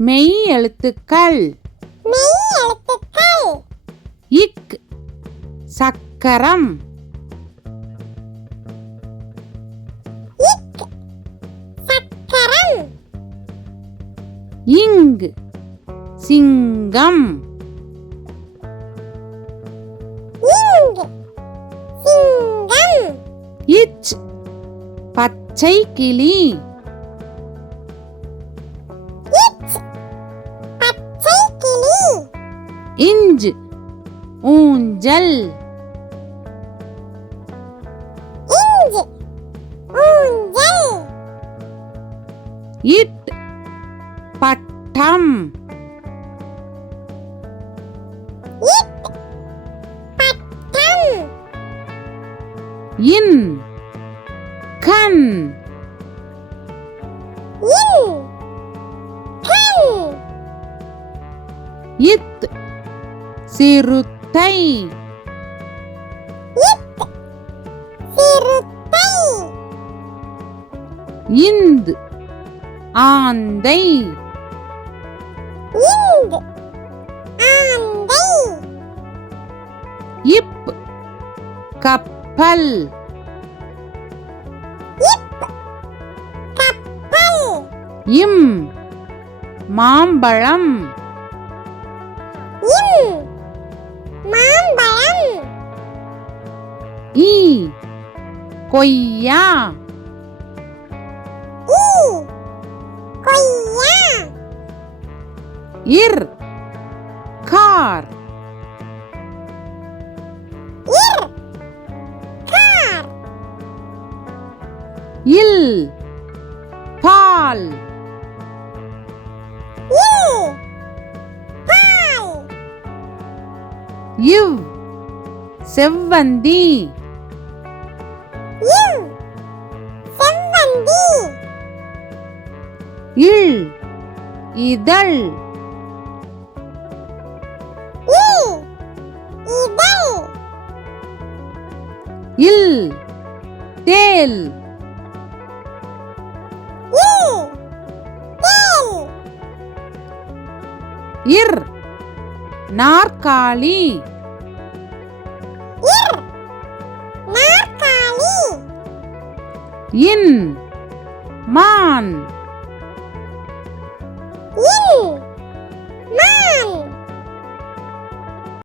மெய் எழுத்துக்கள். இக் சக்கரம். இங் சிங்கம். இச் பச்சை கிளி. இஞ்ச் ஊஞ்சல். இட் பட்டம். இன் கண். இத் சிறுத்தை. இந்த் ஆந்தை. இப் கப்பல். இம் மாம்பழம். ஈ கொய்யா. இர் கார். இல் பால். இவ் செவ்வந்தி. இல் இதழ். இல் தேல். இர் நாற்காலி. இன் மான்.